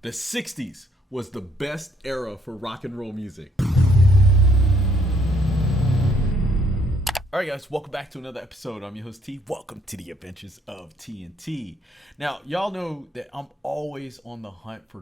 The 60s was the best era for rock and roll music. All right, guys, welcome back to another episode. I'm your host, T. Welcome to the adventures of TNT. Now, y'all know that I'm always on the hunt for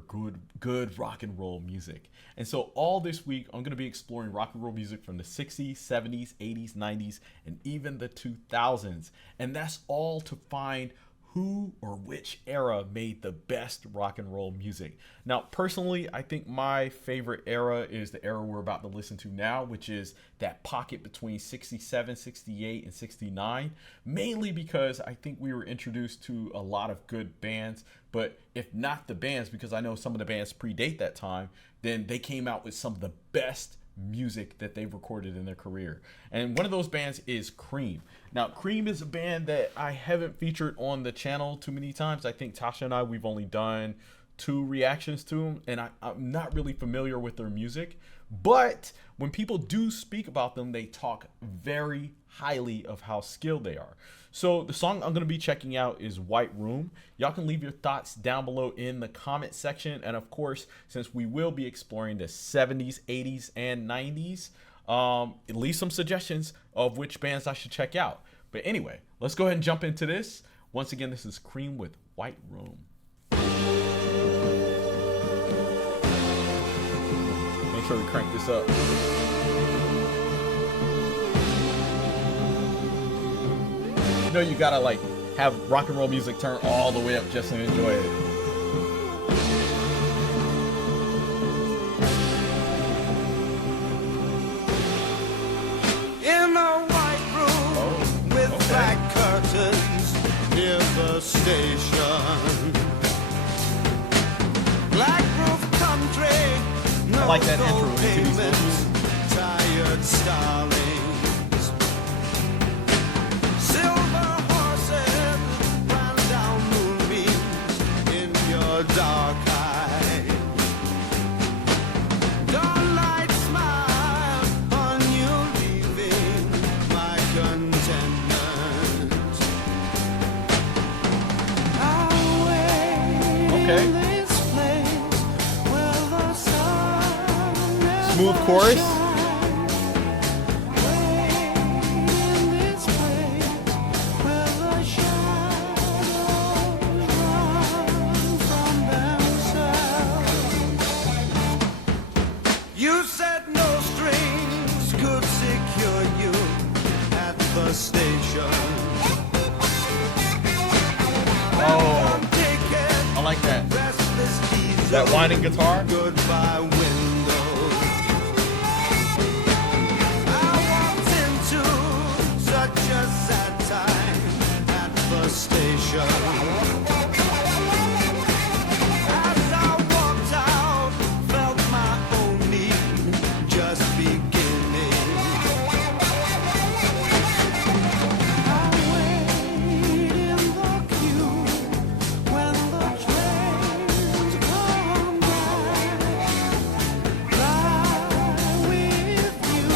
good rock and roll music. And so all this week, I'm going to be exploring rock and roll music from the 60s, 70s, 80s, 90s, and even the 2000s. And that's all to find who or which era made the best rock and roll music. Now, personally, I think my favorite era is the era we're about to listen to now, which is that pocket between 67, 68, and 69, mainly because I think we were introduced to a lot of good bands, but if not the bands, because I know some of the bands predate that time, then they came out with some of the best music that they've recorded in their career. And one of those bands is Cream. Now, Cream is a band that I haven't featured on the channel too many times. I think Tasha and I, we've only done 2 reactions to them, and I'm not really familiar with their music. But when people do speak about them, they talk very highly of how skilled they are. So the song I'm going to be checking out is White Room. Y'all can leave your thoughts down below in the comment section. And of course, since we will be exploring the 70s, 80s, and 90s, leave some suggestions of which bands I should check out. But anyway, let's go ahead and jump into this. Once again, this is Cream with White Room. Make sure we crank this up. You know, you gotta like have rock and roll music turn all the way up just to enjoy it. In a white room with black curtains near the station. Black roof country, no I like that intro into these payments, tired starlings. Silver horses ran down moonbeams in your dark eye. Dawnlight smile on you, leaving my contentment. Okay. This place where the sun Smooth chorus. You said no strings could secure you at the station. Oh, I like that. That whining guitar. Goodbye window. I walked into such a sad time at the station. As I walked out, felt my own need just beginning. I wait in the queue when the trains come by. Lie with you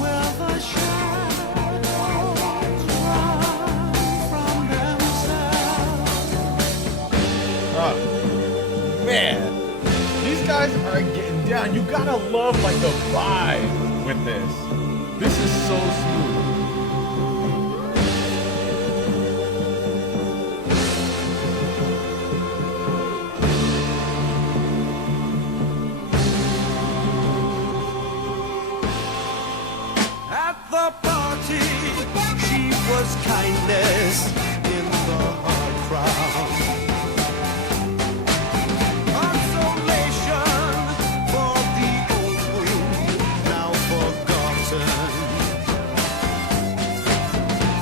where the shadows run from themselves. Oh, man, these guys are getting down. You gotta love like the vibe with this. This is so smooth. At the party, she was kindness in the hard crowd. Consolation for the old wound, now forgotten.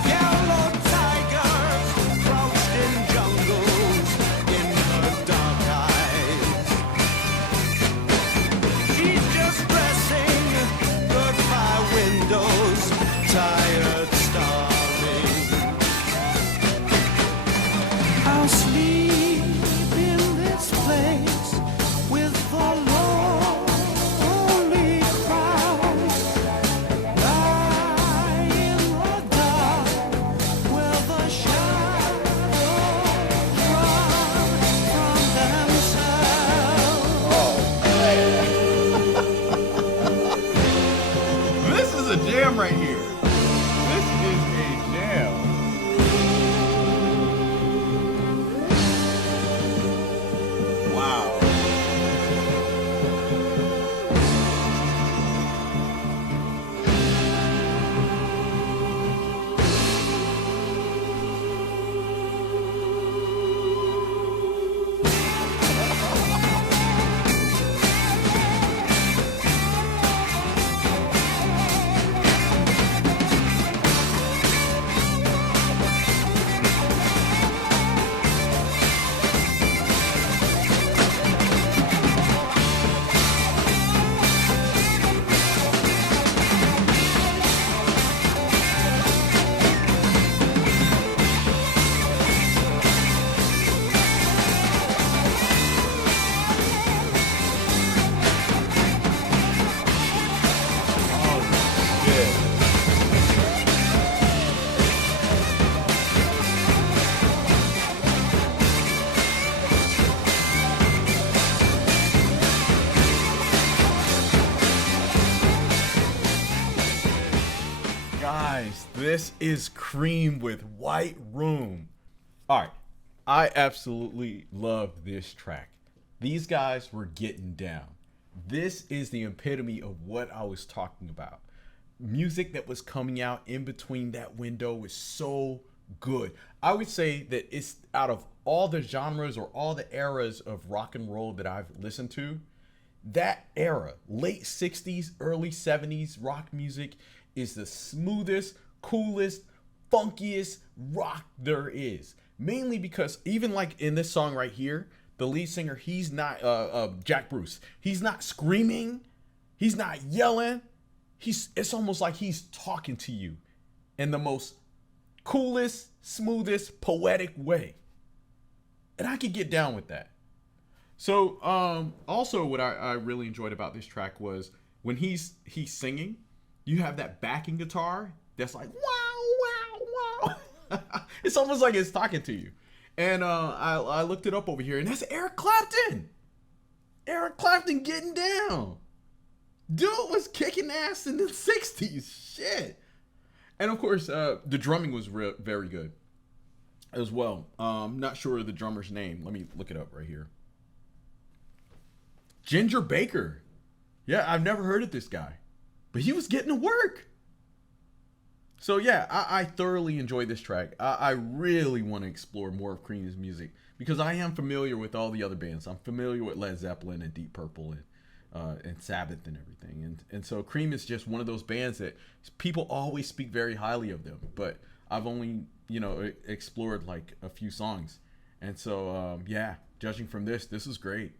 Yellow tigers crouched in jungles in her dark eyes. She's just dressing goodbye windows, tired starving. This is Cream with White Room. All right, I absolutely love this track. These guys were getting down. This is the epitome of what I was talking about. Music that was coming out in between that window was so good. I would say that it's out of all the genres or all the eras of rock and roll that I've listened to, that era, late 60s, early 70s rock music is the smoothest, coolest, funkiest rock there is. Mainly because even like in this song right here, the lead singer, he's not Jack Bruce. He's not screaming. He's not yelling. It's almost like he's talking to you in the most coolest, smoothest, poetic way. And I could get down with that. So also what I really enjoyed about this track was when he's singing, you have that backing guitar that's like wow, wow, wow. It's almost like it's talking to you. And I looked it up over here, and that's Eric Clapton. Eric Clapton getting down. Dude was kicking ass in the 60s. Shit. And of course, the drumming was very good as well. Not sure of the drummer's name. Let me look it up right here. Ginger Baker. Yeah, I've never heard of this guy, but he was getting to work. So yeah, I thoroughly enjoyed this track. I really want to explore more of Cream's music because I am familiar with all the other bands. I'm familiar with Led Zeppelin and Deep Purple and Sabbath and everything. And so Cream is just one of those bands that people always speak very highly of them, but I've only, explored like a few songs. And so, yeah, judging from this is great.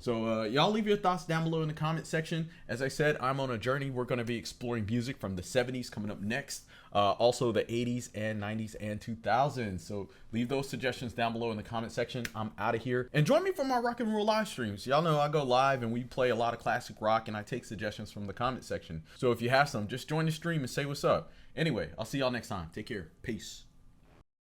So y'all leave your thoughts down below in the comment section. As I said, I'm on a journey. We're going to be exploring music from the 70s coming up next. Also the 80s and 90s and 2000s. So leave those suggestions down below in the comment section. I'm out of here. And join me for my rock and roll live streams. Y'all know I go live and we play a lot of classic rock and I take suggestions from the comment section. So if you have some, just join the stream and say what's up. Anyway, I'll see y'all next time. Take care. Peace.